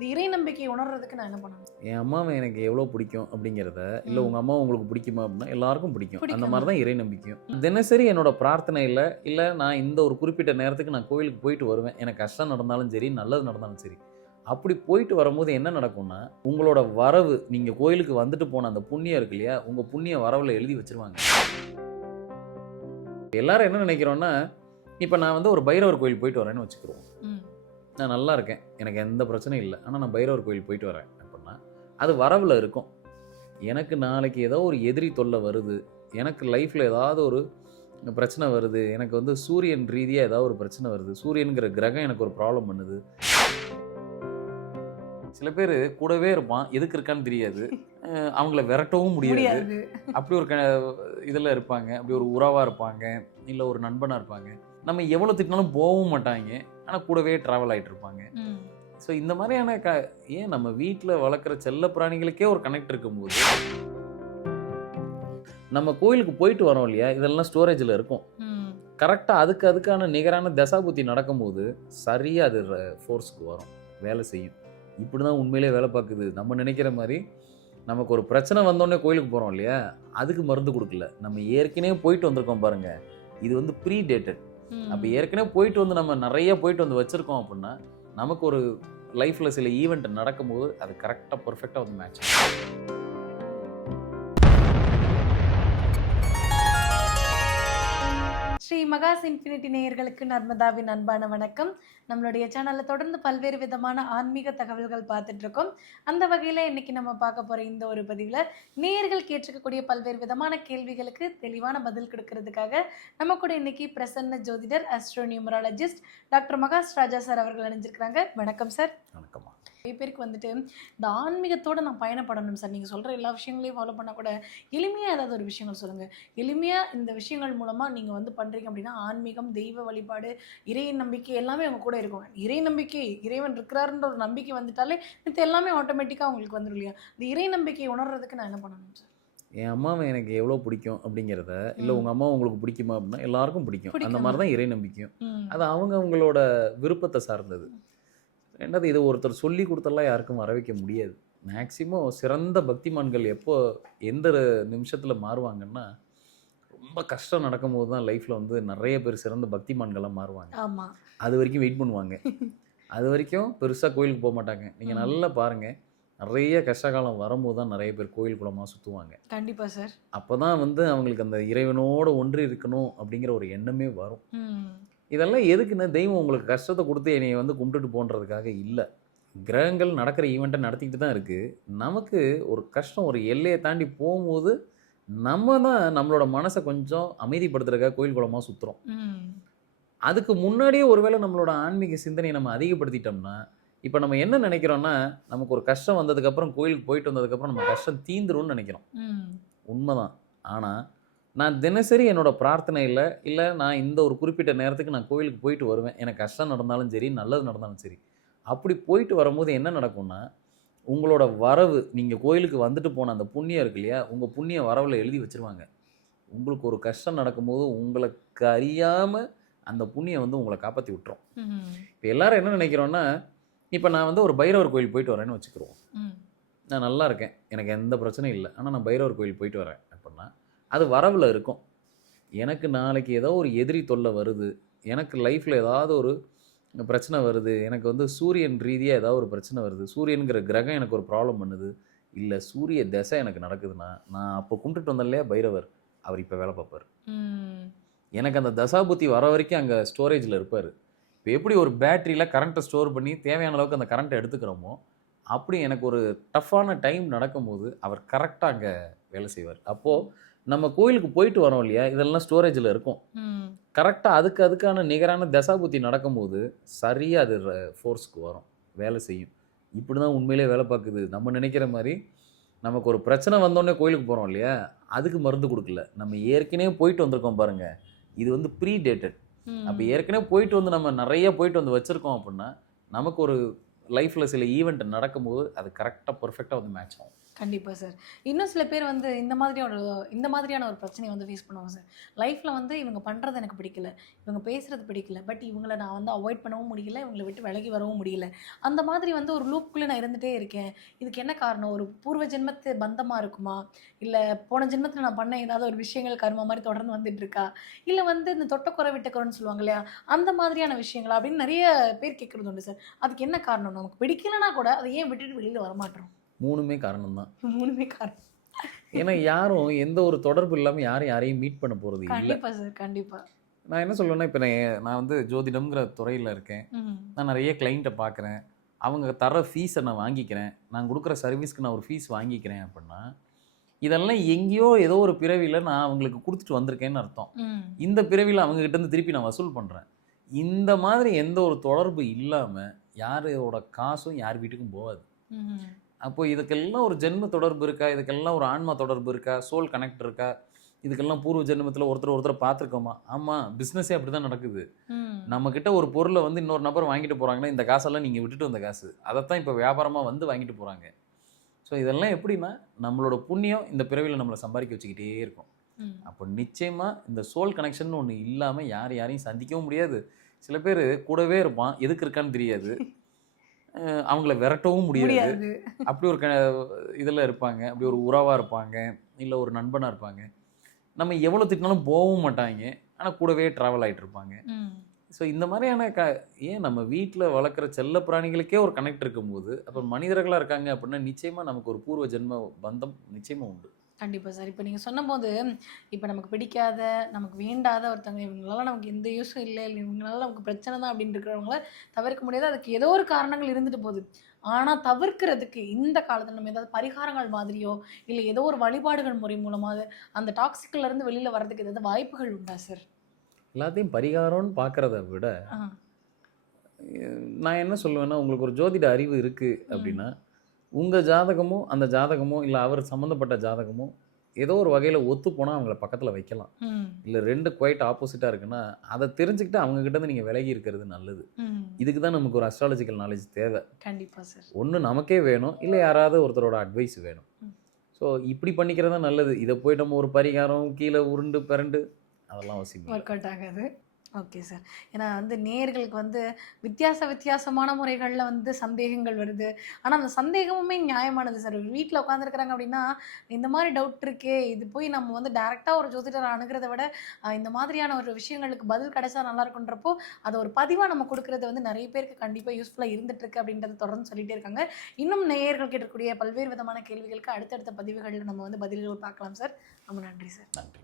இந்த இறை நம்பிக்கையை உணர்றதுக்கு நான் என்ன பண்ணணும்? என் அம்மாவை எனக்கு எவ்வளோ பிடிக்கும் அப்படிங்கிறத, இல்லை உங்கள் அம்மா உங்களுக்கு பிடிக்குமா அப்படின்னா எல்லாருக்கும் பிடிக்கும். அந்த மாதிரி தான் இறை நம்பிக்கையும். தினசரி என்னோட பிரார்த்தனையில், இல்லை நான் இந்த ஒரு குறிப்பிட்ட நேரத்துக்கு நான் கோயிலுக்கு போயிட்டு வருவேன். எனக்கு கஷ்டம் நடந்தாலும் சரி, நல்லது நடந்தாலும் சரி. அப்படி போயிட்டு வரும்போது என்ன நடக்கும்னா, உங்களோட வரவு, நீங்கள் கோயிலுக்கு வந்துட்டு போன அந்த புண்ணியம் இருக்கு இல்லையா, உங்கள் புண்ணிய வரவில் எழுதி வச்சிருவாங்க. எல்லாரும் என்ன நினைக்கிறோன்னா, இப்போ நான் வந்து ஒரு பைரவர் கோயில் போயிட்டு வரேன்னு வச்சுக்கிறோம். நான் நல்லா இருக்கேன், எனக்கு எந்த பிரச்சனையும் இல்லை, ஆனால் நான் பைரவர் கோயில் போயிட்டு வரேன் அப்படின்னா அது வரவில் இருக்கும். எனக்கு நாளைக்கு ஏதோ ஒரு எதிரி தொல்லை வருது, எனக்கு லைஃப்பில் ஏதாவது ஒரு பிரச்சனை வருது, எனக்கு வந்து சூரியன் ரீதியாக ஏதாவது ஒரு பிரச்சனை வருது, சூரியனுங்கிற கிரகம் எனக்கு ஒரு ப்ராப்ளம் பண்ணுது. சில பேர் கூடவே இருப்பான், எதுக்கு இருக்கான்னு தெரியாது, அவங்கள விரட்டவும் முடியாது. அப்படி ஒரு இதில் இருப்பாங்க, அப்படி ஒரு உறவாக இருப்பாங்க, இல்லை ஒரு நண்பனாக இருப்பாங்க. நம்ம எவ்வளோ திட்டினாலும் போகவும் மாட்டாங்க, ஆனால் கூடவே ட்ராவல் ஆகிட்டு இருப்பாங்க. ஸோ இந்த மாதிரியான ஏன் நம்ம வீட்டில் வளர்க்குற செல்ல பிராணிகளுக்கே ஒரு கனெக்ட் இருக்கும்போது, நம்ம கோயிலுக்கு போயிட்டு வரோம் இல்லையா, இதெல்லாம் ஸ்டோரேஜில் இருக்கும். கரெக்டாக அதுக்கான நிகரான தசாபுத்தி நடக்கும்போது சரியாக அது ஃபோர்ஸ்க்கு வரும், வேலை செய்யும். இப்படி தான் உண்மையிலே வேலை பார்க்குது. நம்ம நினைக்கிற மாதிரி நமக்கு ஒரு பிரச்சனை வந்தோடனே கோயிலுக்கு போகிறோம் இல்லையா, அதுக்கு மருந்து கொடுக்கல. நம்ம ஏற்கனவே போயிட்டு வந்திருக்கோம் பாருங்கள், இது வந்து ப்ரீ டேட்டட். அப்போ ஏற்கனவே போயிட்டு வந்து நம்ம நிறைய போயிட்டு வந்து வச்சுருக்கோம் அப்படின்னா, நமக்கு ஒரு லைஃப்பில் சில ஈவெண்ட் நடக்கும்போது அது கரெக்டாக பர்ஃபெக்டாக வந்து மேட்ச் ஆகும். ஸ்ரீ மகாஸ் இன்ஃபினிட்டி நேயர்களுக்கு நர்மதாவின் அன்பான வணக்கம். நம்மளுடைய சேனலில் தொடர்ந்து பல்வேறு விதமான ஆன்மீக தகவல்கள் பார்த்துட்டு இருக்கோம். அந்த வகையில் இன்னைக்கு நம்ம பார்க்க போகிற இந்த ஒரு பதிவில் நேயர்கள் கேட்டிருக்கக்கூடிய பல்வேறு விதமான கேள்விகளுக்கு தெளிவான பதில் கொடுக்கறதுக்காக நம்ம கூட இன்னைக்கு பிரசன்ன ஜோதிடர், அஸ்ட்ரோ நியூமராலஜிஸ்ட் டாக்டர் மகாஸ் ராஜா சார் அவர்கள் அணிஞ்சிருக்கிறாங்க. வணக்கம் சார். வணக்கம்மா. நிறைய பேருக்கு வந்துட்டு இந்த ஆன்மீகத்தோடு நான் பயணப்படணும் சார், நீங்கள் சொல்கிற எல்லா விஷயங்களையும் ஃபாலோ பண்ணால் கூட எளிமையாக ஏதாவது ஒரு விஷயங்கள் சொல்லுங்கள், எளிமையாக இந்த விஷயங்கள் மூலமாக நீங்கள் வந்து பண்ணுறீங்க அப்படின்னா ஆன்மீகம், தெய்வ வழிபாடு, இறை நம்பிக்கை எல்லாமே அவங்க கூட இருக்கும். இறை நம்பிக்கை, இறைவன் இருக்கிறாருன்ற ஒரு நம்பிக்கை வந்துட்டாலே இது எல்லாமே ஆட்டோமேட்டிக்காக அவங்களுக்கு வந்துடும் இல்லையா? இந்த இறை நம்பிக்கையை உணர்றதுக்கு நான் என்ன பண்ணணும் சார்? என் அம்மாவை எனக்கு எவ்வளோ பிடிக்கும் அப்படிங்கிறத, இல்லை உங்கள் அம்மா உங்களுக்கு பிடிக்குமா அப்படின்னா எல்லாருக்கும் பிடிக்கும். அந்த மாதிரி தான் இறை நம்பிக்கையும். அது அவங்களோட விருப்பத்தை சார்ந்தது. ரெண்டாவது, இது ஒருத்தர் சொல்லி கொடுத்தெல்லாம் யாருக்கும் வர வைக்க முடியாது. மேக்சிமம் சிறந்த பக்திமான்கள் எப்போ எந்த நிமிஷத்தில் மாறுவாங்கன்னா, ரொம்ப கஷ்டம் நடக்கும்போது தான் லைஃப்பில் வந்து நிறைய பேர் சிறந்த பக்திமான்கள்லாம் மாறுவாங்க. ஆமாம், அது வரைக்கும் வெயிட் பண்ணுவாங்க. அது வரைக்கும் பெருசாக கோயிலுக்கு போக மாட்டாங்க. நீங்கள் நல்லா பாருங்கள், நிறைய கஷ்டகாலம் வரும்போது தான் நிறைய பேர் கோயில் குளமாக சுற்றுவாங்க. கண்டிப்பாக சார். அப்போ தான் வந்து அவங்களுக்கு அந்த இறைவனோடு ஒன்றி இருக்கணும் அப்படிங்கிற ஒரு எண்ணமே வரும். இதெல்லாம் எதுக்குன்னா, தெய்வம் உங்களுக்கு கஷ்டத்தை கொடுத்து என்னை வந்து கும்பிட்டுட்டு போன்றதுக்காக இல்லை. கிரகங்கள் நடக்கிற ஈவெண்ட்டை நடத்திக்கிட்டு தான் இருக்குது. நமக்கு ஒரு கஷ்டம் ஒரு எல்லையை தாண்டி போகும்போது நம்ம தான் நம்மளோட மனசை கொஞ்சம் அமைதிப்படுத்துறதுக்காக கோயில் குளமாக சுற்றுறோம். அதுக்கு முன்னாடியே ஒருவேளை நம்மளோட ஆன்மீக சிந்தனையை நம்ம அதிகப்படுத்திட்டோம்னா, இப்போ நம்ம என்ன நினைக்கிறோன்னா, நமக்கு ஒரு கஷ்டம் வந்ததுக்கப்புறம் கோயிலுக்கு போயிட்டு வந்ததுக்கப்புறம் நம்ம கஷ்டம் தீந்துரும்னு நினைக்கிறோம். உண்மைதான். ஆனால் நான் தினசரி என்னோட பிரார்த்தனையில், இல்லை நான் இந்த ஒரு குறிப்பிட்ட நேரத்துக்கு நான் கோயிலுக்கு போயிட்டு வருவேன், எனக்கு கஷ்டம் நடந்தாலும் சரி, நல்லது நடந்தாலும் சரி. அப்படி போயிட்டு வரும்போது என்ன நடக்கும்னா, உங்களோட வரவு, நீங்கள் கோயிலுக்கு வந்துட்டு போன அந்த புண்ணியம் இருக்கு இல்லையா, உங்கள் புண்ணிய வரவில் எழுதி வச்சுருவாங்க. உங்களுக்கு ஒரு கஷ்டம் நடக்கும்போது உங்களுக்கு அறியாமல் அந்த புண்ணியம் வந்து உங்களை காப்பாற்றி விட்டுரும். இப்போ எல்லாரும் என்ன நினைக்கிறோன்னா, இப்போ நான் வந்து ஒரு பைரவர் கோயில் போயிட்டு வரேன்னு வச்சுக்கிறோம். நான் நல்லா இருக்கேன், எனக்கு எந்த பிரச்சனையும் இல்லை, ஆனால் நான் பைரவர் கோயில் போயிட்டு வரேன் அப்படின்னா அது வரவில் இருக்கும். எனக்கு நாளைக்கு ஏதோ ஒரு எதிரி தொல்லை வருது, எனக்கு லைஃப்பில் ஏதாவது ஒரு பிரச்சனை வருது, எனக்கு வந்து சூரியன் ரீதியாக ஏதாவது ஒரு பிரச்சனை வருது, சூரியனுங்கிற கிரகம் எனக்கு ஒரு ப்ராப்ளம் பண்ணுது, இல்லை சூரிய தசை எனக்கு நடக்குதுன்னா, நான் அப்போ கும்பிட்டுட்டு வந்தேன் இல்லையா பைரவர், அவர் இப்போ வேலை பார்ப்பார். எனக்கு அந்த தசாபுத்தி வர வரைக்கும் அங்கே ஸ்டோரேஜில் இருப்பார். இப்போ எப்படி ஒரு பேட்டரியில் கரண்ட்டை ஸ்டோர் பண்ணி தேவையான அளவுக்கு அந்த கரண்ட்டை எடுத்துக்கிறோமோ, அப்படி எனக்கு ஒரு டஃப்பான டைம் நடக்கும்போது அவர் கரெக்டாக அங்கே வேலை செய்வார். அப்போது நம்ம கோயிலுக்கு போயிட்டு வரோம் இல்லையா, இதெல்லாம் ஸ்டோரேஜில் இருக்கும். கரெக்டாக அதுக்கான நிகரான தசாபுத்தி நடக்கும்போது சரியாக அது ஃபோர்ஸ்க்கு வரும், வேலை செய்யும். இப்படி தான் உண்மையிலே வேலை பார்க்குது. நம்ம நினைக்கிற மாதிரி நமக்கு ஒரு பிரச்சனை வந்தோடனே கோயிலுக்கு போகிறோம் இல்லையா, அதுக்கு மருந்து கொடுக்கல. நம்ம ஏற்கனவே போயிட்டு வந்திருக்கோம் பாருங்கள், இது வந்து ப்ரீ டேட்டட். அப்போ ஏற்கனவே போயிட்டு வந்து நம்ம நிறைய போயிட்டு வந்து வச்சுருக்கோம் அப்படின்னா, நமக்கு ஒரு லைஃப்பில் சில ஈவெண்ட் நடக்கும்போது அது கரெக்டாக பர்ஃபெக்டாக வந்து மேட்ச் ஆகும். கண்டிப்பாக சார். இன்னும் சில பேர் வந்து இந்த மாதிரியான ஒரு பிரச்சனையை வந்து ஃபேஸ் பண்ணுவாங்க சார். லைஃப்பில் வந்து இவங்க பண்ணுறது எனக்கு பிடிக்கல, இவங்க பேசுகிறது பிடிக்கல, பட் இவங்கள நான் வந்து அவாய்ட் பண்ணவும் முடியல, இவங்கள விட்டு விலகி வரவும் முடியல. அந்த மாதிரி வந்து ஒரு லூப்குள்ளே நான் இருந்துகிட்டே இருக்கேன். இதுக்கு என்ன காரணம்? ஒரு பூர்வ ஜென்மத்து பந்தமாக இருக்குமா? இல்லை போன ஜென்மத்தில் நான் பண்ண ஏதாவது ஒரு விஷயங்கள் கர்மா மாதிரி தொடர்ந்து வந்துட்டு இருக்கா? இல்லை வந்து இந்த தொட்டக்குறை விட்டக்குறைன்னு சொல்லுவாங்க இல்லையா? அந்த மாதிரியான விஷயங்களா? அப்படின்னு நிறைய பேர் கேட்குறது உண்டு சார். அதுக்கு என்ன காரணம்? நமக்கு பிடிக்கலனா கூட அதை ஏன் விட்டுட்டு வெளியில் வரமாட்டோம்? 3மே காரணம் தான். 3மே காரணம். ஏன்னா யாரும் எந்த ஒரு தொடர்பு இல்லாமல் யாரையும் மீட் பண்ண போகிறது இல்லை. கண்டிப்பா சார், கண்டிப்பா. நான் என்ன சொல்லுவேன்னா, இப்போ நான் வந்து ஜோதிடம்ங்கிற துறையில் இருக்கேன். நான் நிறைய கிளைண்ட்டை பார்க்குறேன். அவங்க தர ஃபீஸை நான் வாங்கிக்கிறேன். நான் கொடுக்குற சர்வீஸ்க்கு நான் ஒரு ஃபீஸ் வாங்கிக்கிறேன் அப்படின்னா, இதெல்லாம் எங்கேயோ ஏதோ ஒரு பிறவியில் நான் அவங்களுக்கு கொடுத்துட்டு வந்திருக்கேன்னு அர்த்தம். இந்த பிறவியில் அவங்ககிட்டேருந்து திருப்பி நான் வசூல் பண்ணுறேன். இந்த மாதிரி எந்த ஒரு தொடர்பு இல்லாமல் யாரோட காசும் யார் வீட்டுக்கும் போகாது. அப்போ இதுக்கெல்லாம் ஒரு ஜென்ம தொடர்பு இருக்கா? இதுக்கெல்லாம் ஒரு ஆன்மா தொடர்பு இருக்கா? சோல் கனெக்ட் இருக்கா? இதுக்கெல்லாம் பூர்வ ஜென்மத்தில் ஒருத்தரை பார்த்துருக்கோமா? ஆமாம், பிஸ்னஸே அப்படி தான் நடக்குது. நம்மக்கிட்ட ஒரு பொருளை வந்து இன்னொரு நபர் வாங்கிட்டு போகிறாங்கன்னா, இந்த காசெல்லாம் நீங்கள் விட்டுட்டு வந்த காசு, அதைத்தான் இப்போ வியாபாரமாக வந்து வாங்கிட்டு போகிறாங்க. ஸோ இதெல்லாம் எப்படின்னா, நம்மளோட புண்ணியம் இந்த பிறவியில் நம்மளை சம்பாதிக்க வச்சுக்கிட்டே இருக்கும். அப்போ நிச்சயமாக இந்த சோல் கனெக்ஷன் ஒன்று இல்லாமல் யாரையும் சந்திக்கவும் முடியாது. சில பேர் கூடவே இருப்பான், எதுக்கு இருக்கான்னு தெரியாது, அவங்கள விரட்டவும் முடியாது. அப்படி ஒரு இதில் இருப்பாங்க, அப்படி ஒரு உறவாக இருப்பாங்க, இல்லை ஒரு நண்பனாக இருப்பாங்க. நம்ம எவ்வளோ திட்டினாலும் போகவும் மாட்டாங்க, ஆனால் கூடவே ட்ராவல் ஆகிட்டு இருப்பாங்க. ஸோ இந்த மாதிரியான ஏன் நம்ம வீட்டில் வளர்க்குற செல்ல பிராணிகளுக்கே ஒரு கனெக்ட் இருக்கும்போது, அப்போ மனிதர்களாக இருக்காங்க அப்படின்னா நிச்சயமாக நமக்கு ஒரு பூர்வ ஜென்ம பந்தம் நிச்சயமாக உண்டு. கண்டிப்பாக சார். இப்போ நீங்கள் சொன்னபோது, இப்போ நமக்கு பிடிக்காத, நமக்கு வேண்டாத ஒருத்தவங்க, இவங்களால நமக்கு எந்த யூஸும் இல்லை, இல்லை இவங்களால நமக்கு பிரச்சனை தான் அப்படின்னு இருக்கிறவங்கள தவிர்க்க முடியாது. அதுக்கு ஏதோ ஒரு காரணங்கள் இருந்துட்டு போகுது. ஆனால் தவிர்க்கிறதுக்கு இந்த காலத்தில் நம்ம ஏதாவது பரிகாரங்கள் மாதிரியோ, இல்லை ஏதோ ஒரு வழிபாடுகள் முறை மூலமாக அந்த டாக்ஸிக்லேருந்து வெளியில் வர்றதுக்கு ஏதாவது வாய்ப்புகள் உண்டா சார்? எல்லாத்தையும் பரிகாரம்னு பார்க்குறத விட, நான் என்ன சொல்லுவேன்னா, உங்களுக்கு ஒரு ஜோதிட அறிவு இருக்குது அப்படின்னா, உங்கள் ஜாதகமோ அந்த ஜாதகமோ இல்லை அவர் சம்மந்தப்பட்ட ஜாதகமோ ஏதோ ஒரு வகையில் ஒத்து போனால் அவங்கள பக்கத்தில் வைக்கலாம். இல்லை 2 குவைட் ஆப்போசிட்டாக இருக்குன்னா அதை தெரிஞ்சுக்கிட்டு அவங்ககிட்ட நீங்கள் விலகி இருக்கிறது நல்லது. இதுக்கு தான் நமக்கு ஒரு அஸ்ட்ராலஜிக்கல் நாலேஜ் தேவை. கண்டிப்பாக சார். ஒன்று நமக்கே வேணும், இல்லை யாராவது ஒருத்தரோட அட்வைஸ் வேணும். ஸோ இப்படி பண்ணிக்கிறது தான் நல்லது. இதை போய் நம்ம ஒரு பரிகாரம் கீழே உருண்டு பிறண்டு அதெல்லாம் அவசியம் ஒர்க் அவுட் ஆகாது. Okay sir. ஏன்னா வந்து நேயர்களுக்கு வந்து வித்தியாசமான முறைகளில் வந்து சந்தேகங்கள் வருது. ஆனால் அந்த சந்தேகமுமே நியாயமானது சார். வீட்டில் உட்காந்துருக்குறாங்க அப்படின்னா, இந்த மாதிரி டவுட் இருக்கே, இது போய் நம்ம வந்து டேரெக்டாக ஒரு ஜோதிடரை அணுகிறத விட இந்த மாதிரியான ஒரு விஷயங்களுக்கு பதில் கிடைச்சா நல்லா இருக்குன்றப்போ, அதை ஒரு பதிவாக நம்ம கொடுக்குறது வந்து நிறைய பேருக்கு கண்டிப்பாக யூஸ்ஃபுல்லாக இருந்துகிட்ருக்கு அப்படின்றத தொடர்ந்து சொல்லிகிட்டே இருக்காங்க. இன்னும் நேயர்கள் கேட்கக்கூடிய பல்வேறு விதமான கேள்விகளுக்கு அடுத்தடுத்த பதிவுகளில் நம்ம வந்து பதில்கள் பார்க்கலாம் சார். ரொம்ப நன்றி சார். நன்றி.